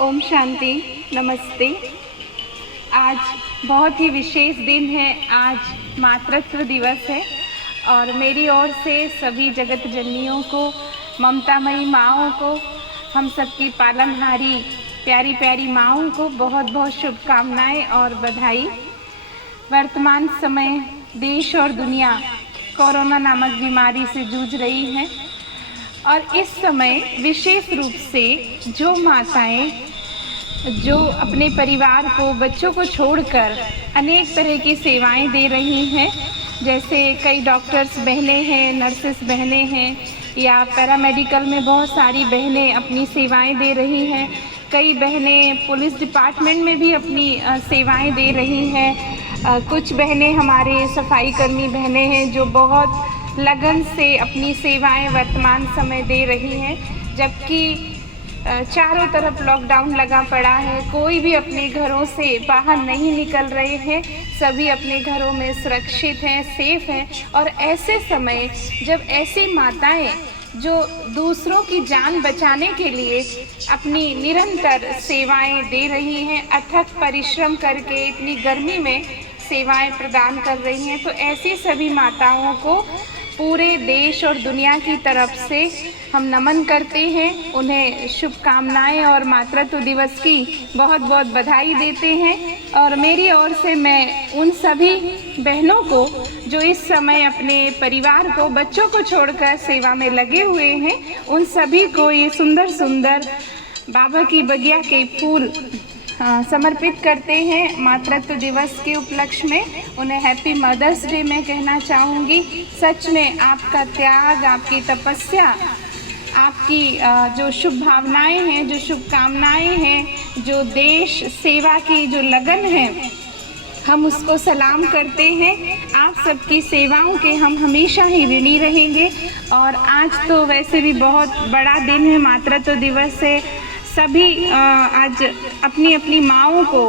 ओम शांति, नमस्ते। आज बहुत ही विशेष दिन है। आज मातृत्व दिवस है और मेरी ओर से सभी जगत जननियों को, ममतामयी माँओं को, हम सबकी पालनहारी प्यारी प्यारी माँओं को बहुत बहुत शुभकामनाएं और बधाई। वर्तमान समय देश और दुनिया कोरोना नामक बीमारी से जूझ रही है और इस समय विशेष रूप से जो माताएं जो अपने परिवार को, बच्चों को छोड़कर अनेक तरह की सेवाएं दे रही हैं, जैसे कई डॉक्टर्स बहनें हैं, नर्सेस बहनें हैं, या पैरामेडिकल में बहुत सारी बहनें अपनी सेवाएं दे रही हैं। कई बहनें पुलिस डिपार्टमेंट में भी अपनी सेवाएं दे रही हैं। कुछ बहनें हमारे सफाई कर्मी बहनें हैं जो बहुत लगन से अपनी सेवाएं वर्तमान समय दे रही हैं, जबकि चारों तरफ लॉकडाउन लगा पड़ा है। कोई भी अपने घरों से बाहर नहीं निकल रहे हैं, सभी अपने घरों में सुरक्षित हैं, सेफ हैं। और ऐसे समय जब ऐसी माताएं जो दूसरों की जान बचाने के लिए अपनी निरंतर सेवाएं दे रही हैं, अथक परिश्रम करके इतनी गर्मी में सेवाएं प्रदान कर रही हैं, तो ऐसी सभी माताओं को पूरे देश और दुनिया की तरफ से हम नमन करते हैं, उन्हें शुभकामनाएं और मातृत्व दिवस की बहुत बहुत बधाई देते हैं। और मेरी ओर से मैं उन सभी बहनों को जो इस समय अपने परिवार को, बच्चों को छोड़कर सेवा में लगे हुए हैं, उन सभी को ये सुंदर सुंदर बाबा की बगिया के फूल समर्पित करते हैं मातृत्व दिवस के उपलक्ष्य में। उन्हें हैप्पी मदर्स डे मैं कहना चाहूँगी। सच में आपका त्याग, आपकी तपस्या, आपकी जो शुभ भावनाएं हैं, जो शुभकामनाएं हैं, जो देश सेवा की जो लगन है, हम उसको सलाम करते हैं। आप सबकी सेवाओं के हम हमेशा ही ऋणी रहेंगे। और आज तो वैसे भी बहुत बड़ा दिन है, मातृत्व दिवस है। सभी आज अपनी अपनी माँओं को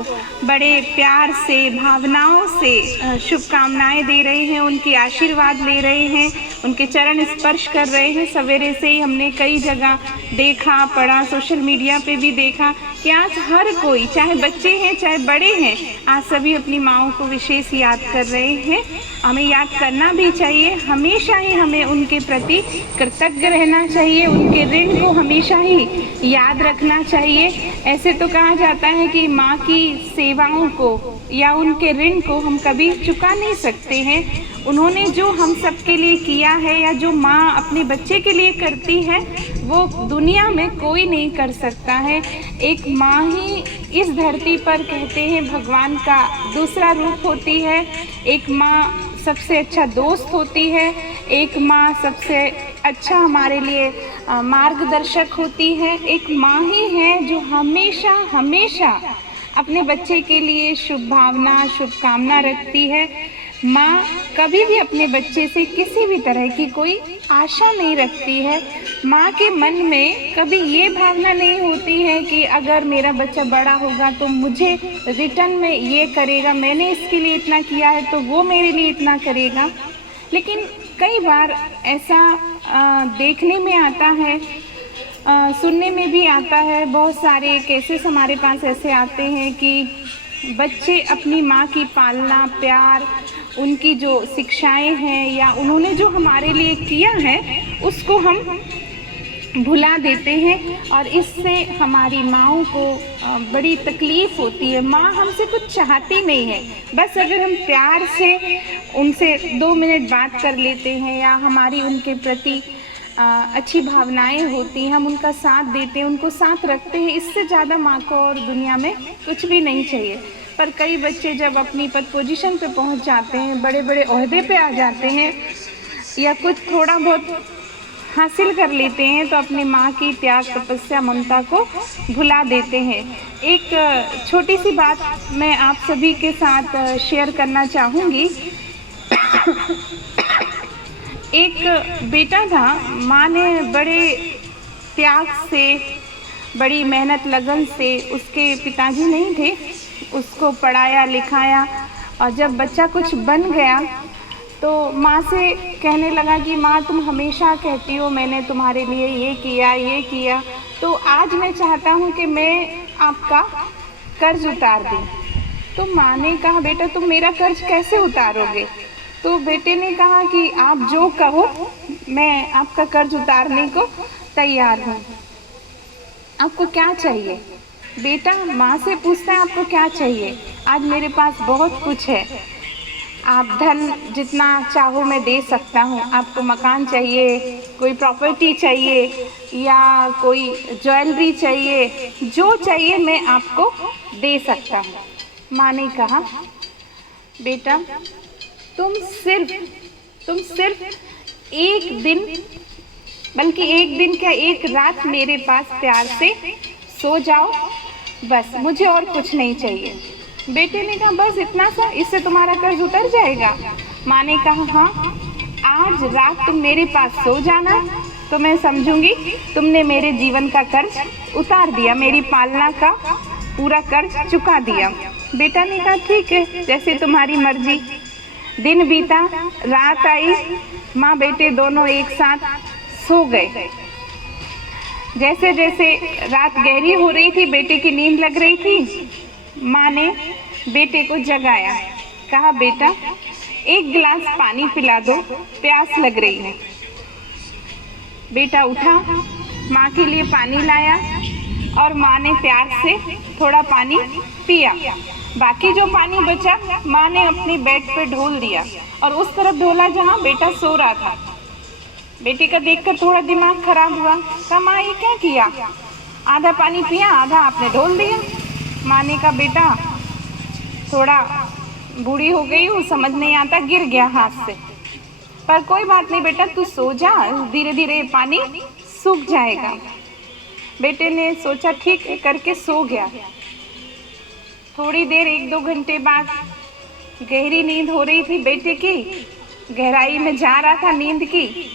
बड़े प्यार से, भावनाओं से शुभकामनाएं दे रहे हैं, उनकी आशीर्वाद ले रहे हैं, उनके चरण स्पर्श कर रहे हैं। सवेरे से ही हमने कई जगह देखा, पढ़ा, सोशल मीडिया पे भी देखा कि आज हर कोई, चाहे बच्चे हैं चाहे बड़े हैं, आज सभी अपनी माँओं को विशेष याद कर रहे हैं। हमें याद करना भी चाहिए, हमेशा ही हमें उनके प्रति कृतज्ञ रहना चाहिए, उनके ऋण को हमेशा ही याद रखना चाहिए। ऐसे तो कहा जाता है कि माँ की सेवाओं को या उनके ऋण को हम कभी चुका नहीं सकते हैं। उन्होंने जो हम सब के लिए किया है या जो माँ अपने बच्चे के लिए करती है, वो दुनिया में कोई नहीं कर सकता है। एक माँ ही इस धरती पर, कहते हैं, भगवान का दूसरा रूप होती है। एक माँ सबसे अच्छा दोस्त होती है। एक माँ सबसे अच्छा हमारे लिए मार्गदर्शक होती है। एक माँ ही है जो हमेशा हमेशा अपने बच्चे के लिए शुभ भावना, शुभकामना रखती है। माँ कभी भी अपने बच्चे से किसी भी तरह की कोई आशा नहीं रखती है। माँ के मन में कभी ये भावना नहीं होती है कि अगर मेरा बच्चा बड़ा होगा तो मुझे रिटर्न में ये करेगा, मैंने इसके लिए इतना किया है तो वो मेरे लिए इतना करेगा। लेकिन कई बार ऐसा देखने में आता है, सुनने में भी आता है। बहुत सारे केसेस हमारे पास ऐसे आते हैं कि बच्चे अपनी माँ की पालना, प्यार, उनकी जो शिक्षाएं हैं या उन्होंने जो हमारे लिए किया है, उसको हम भुला देते हैं और इससे हमारी माँओं को बड़ी तकलीफ़ होती है। माँ हमसे कुछ चाहती नहीं है, बस अगर हम प्यार से उनसे 2 मिनट बात कर लेते हैं या हमारी उनके प्रति अच्छी भावनाएं होती हैं, हम उनका साथ देते हैं, उनको साथ रखते हैं, इससे ज़्यादा माँ को और दुनिया में कुछ भी नहीं चाहिए। पर कई बच्चे जब अपनी पद पोजीशन पे पहुंच जाते हैं, बड़े बड़े ओहदे पे आ जाते हैं या कुछ थोड़ा बहुत हासिल कर लेते हैं, तो अपनी माँ की त्याग, तपस्या, ममता को भुला देते हैं। एक छोटी सी बात मैं आप सभी के साथ शेयर करना चाहूँगी। एक बेटा था, माँ ने बड़े त्याग से, बड़ी मेहनत लगन से, उसके पिताजी नहीं थे, उसको पढ़ाया लिखाया और जब बच्चा कुछ बन गया तो माँ से कहने लगा कि माँ तुम हमेशा कहती हो मैंने तुम्हारे लिए ये किया। तो आज मैं चाहता हूँ कि मैं आपका कर्ज उतार दूँ। तो माँ ने कहा बेटा तुम मेरा कर्ज कैसे उतारोगे? तो बेटे ने कहा कि आप जो कहो मैं आपका कर्ज उतारने को तैयार हूँ। आपको क्या चाहिए? बेटा माँ से पूछता है आपको क्या चाहिए? आज मेरे पास बहुत कुछ है, आप धन जितना चाहो मैं दे सकता हूँ। आपको मकान चाहिए, कोई प्रॉपर्टी चाहिए या कोई ज्वेलरी चाहिए, जो चाहिए मैं आपको दे सकता हूँ। माँ ने कहा बेटा तुम सिर्फ एक दिन, बल्कि एक दिन क्या एक रात मेरे पास प्यार से सो जाओ, बस मुझे और कुछ नहीं चाहिए। बेटे ने कहा बस इतना सा, इससे तुम्हारा कर्ज उतर जाएगा? माँ ने कहा हाँ, आज रात तुम मेरे पास सो जाना तो मैं समझूंगी तुमने मेरे जीवन का कर्ज उतार दिया, मेरी पालना का पूरा कर्ज चुका दिया। बेटा ने कहा ठीक है, जैसे तुम्हारी मर्जी। दिन बीता, रात आई, माँ बेटे दोनों एक साथ सो गए। जैसे जैसे रात गहरी हो रही थी, बेटे की नींद लग रही थी, माँ ने बेटे को जगाया, कहा बेटा एक गिलास पानी पिला दो, प्यास लग रही है। बेटा उठा, माँ के लिए पानी लाया और माँ ने प्यार से थोड़ा पानी पिया। बाकी जो पानी बचा माँ ने अपनी बेड पे ढोल दिया और उस तरफ ढोला जहाँ बेटा सो रहा था। बेटे का देखकर थोड़ा दिमाग खराब हुआ, कहा माँ ये क्या किया? आधा पानी पिया, आधा आपने ढोल दिया। माँ ने कहा बेटा थोड़ा बूढ़ी हो गई हूँ, समझ नहीं आता, गिर गया हाथ से, पर कोई बात नहीं बेटा, तू सो जा, धीरे धीरे पानी सूख जाएगा। बेटे ने सोचा ठीक है करके सो गया। थोड़ी देर 1-2 घंटे बाद गहरी नींद हो रही थी बेटे की, गहराई में जा रहा था नींद की।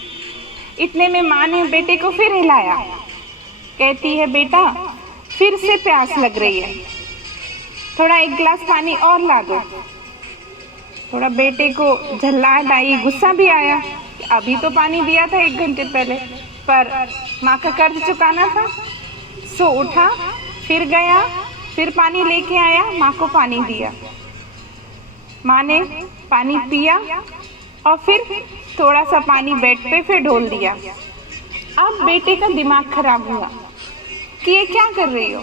इतने में माँ ने बेटे को फिर हिलाया, कहती है बेटा फिर से प्यास लग रही है, थोड़ा 1 गिलास पानी और ला दो। थोड़ा बेटे को झल्लाहट आई, गुस्सा भी आया, अभी तो पानी दिया था 1 घंटे पहले, पर माँ का कर्ज चुकाना था। सो उठा, फिर गया, फिर पानी लेके आया, माँ को पानी दिया। माँ ने पानी पिया और फिर थोड़ा सा पानी बेड पे फिर ढोल दिया। अब बेटे का दिमाग खराब हुआ कि ये क्या कर रही हो,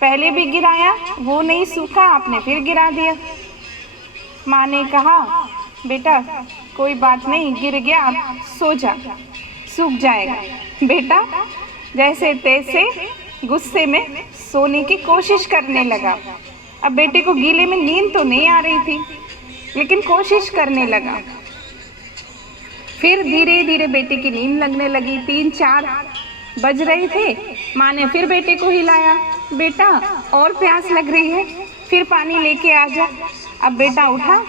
पहले भी गिराया, वो नहीं सूखा, आपने फिर गिरा दिया। माँ ने कहा बेटा कोई बात नहीं, गिर गया, अब सो जा, सूख जाएगा। बेटा जैसे तैसे गुस्से में सोने की कोशिश करने लगा। अब बेटे को गीले में नींद तो नहीं आ रही थी, लेकिन कोशिश करने लगा। फिर धीरे धीरे बेटे की नींद लगने लगी। 3-4 बज रहे थे, माँ ने फिर बेटे को हिलाया, बेटा और प्यास लग रही है, फिर पानी लेके आ जा। अब बेटा उठा,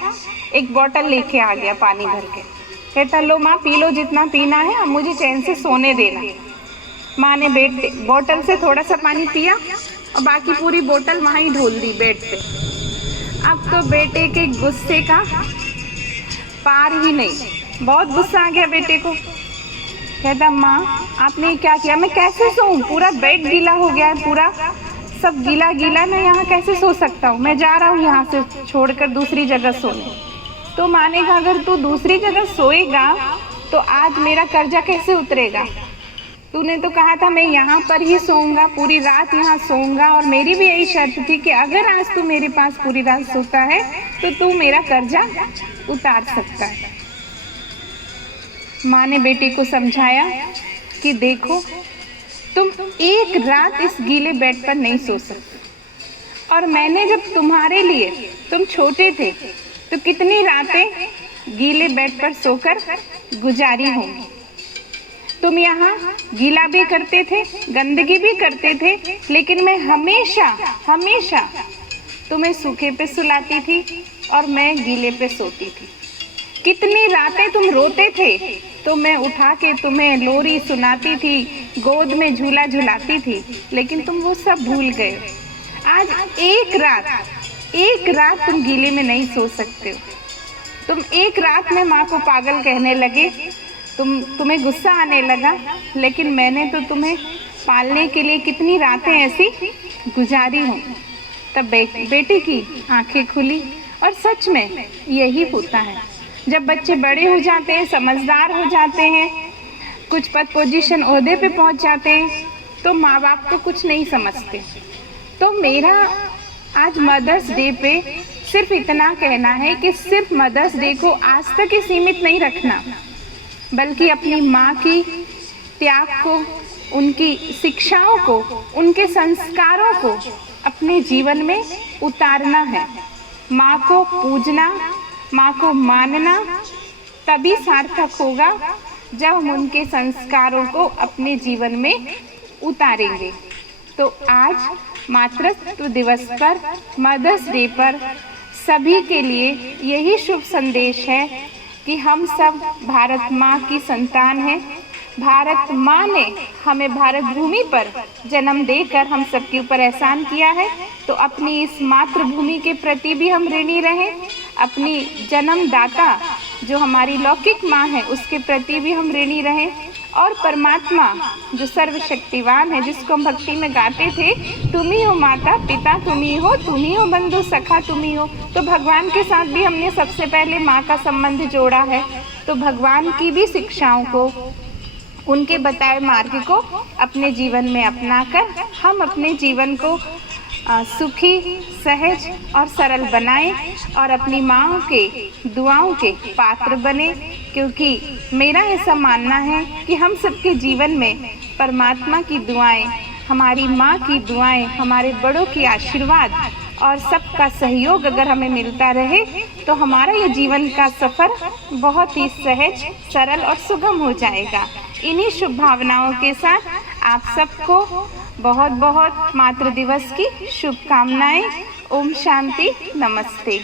एक बोतल लेके आ गया पानी भर के, कहता लो माँ पी लो जितना पीना है, अब मुझे चैन से सोने देना। माँ ने बोतल से थोड़ा सा पानी पिया और बाकी पूरी बोतल वहाँ ही ढोल दी बेड पे। अब तो बेटे के गुस्से का पार ही नहीं, बहुत गुस्सा आ गया बेटे को। कहता माँ आपने क्या किया, मैं कैसे सोऊं, पूरा बेड गीला हो गया है, पूरा सब गीला गीला, मैं यहाँ कैसे सो सकता हूँ, मैं जा रहा हूँ यहाँ से छोड़कर दूसरी जगह सोने। तो माँ ने कहा अगर तू दूसरी जगह सोएगा तो आज मेरा कर्जा कैसे उतरेगा? तूने तो कहा था मैं यहाँ पर ही सोऊंगा, पूरी रात यहाँ सोऊंगा, और मेरी भी यही शर्त थी कि अगर आज तू मेरे पास पूरी रात सोता है तो तू मेरा कर्जा उतार सकता है। माँ ने बेटे को समझाया कि देखो तुम एक रात इस गीले बेड पर नहीं सो सकते, और मैंने जब तुम्हारे लिए, तुम छोटे थे तो कितनी रातें गीले बेड पर सोकर गुजारी होंगी। तुम यहाँ गीला भी करते थे, गंदगी भी करते थे, लेकिन मैं हमेशा हमेशा तुम्हें सूखे पे सुलाती थी और मैं गीले पे सोती थी। कितनी रातें तुम रोते थे तो मैं उठा के तुम्हें लोरी सुनाती थी, गोद में झूला झुलाती थी, लेकिन तुम वो सब भूल गए। आज एक रात तुम गीले में नहीं सो सकते हो। तुम एक रात में माँ को पागल कहने लगे, तुम्हें गुस्सा आने लगा, लेकिन मैंने तो तुम्हें पालने के लिए कितनी रातें ऐसी गुजारी हूँ। तब बेटी की आंखें खुली और सच में यही होता है। जब बच्चे बड़े हो जाते हैं, समझदार हो जाते हैं, कुछ पद पोजीशन ओहदे पे पहुंच जाते हैं, तो माँ बाप तो कुछ नहीं समझते। तो मेरा आज मदर्स डे पे सिर्फ इतना कहना है कि सिर्फ मदर्स डे को आज तक ही सीमित नहीं रखना, बल्कि अपनी माँ की त्याग को, उनकी शिक्षाओं को, उनके संस्कारों को अपने जीवन में उतारना है। माँ को पूजना, माँ को मानना तभी सार्थक होगा जब हम उनके संस्कारों को अपने जीवन में उतारेंगे। तो आज मातृत्व दिवस पर, मदर्स डे पर सभी के लिए यही शुभ संदेश है कि हम सब भारत माँ की संतान हैं। भारत माँ ने हमें भारत भूमि पर जन्म देकर हम सबके ऊपर एहसान किया है, तो अपनी इस मातृभूमि के प्रति भी हम ऋणी रहें। अपनी जन्मदाता जो हमारी लौकिक माँ है उसके प्रति भी हम ऋणी रहें। और परमात्मा जो सर्वशक्तिवान है, जिसको हम भक्ति में गाते थे, तुम ही हो माता पिता, तुम ही हो बंधु सखा, तुम ही हो। तो भगवान के साथ भी हमने सबसे पहले माँ का संबंध जोड़ा है। तो भगवान की भी शिक्षाओं को, उनके बताए मार्ग को अपने जीवन में अपनाकर हम अपने जीवन को सुखी, सहज और सरल बनाएं और अपनी माँओं के दुआओं के पात्र बने। क्योंकि मेरा ऐसा मानना है कि हम सबके जीवन में परमात्मा की दुआएं, हमारी माँ की दुआएं, हमारे बड़ों की आशीर्वाद और सबका सहयोग अगर हमें मिलता रहे तो हमारा ये जीवन का सफ़र बहुत ही सहज, सरल और सुगम हो जाएगा। इन्हीं शुभ भावनाओं के साथ आप सबको बहुत बहुत मातृ दिवस की शुभकामनाएं। ओम शांति, नमस्ते।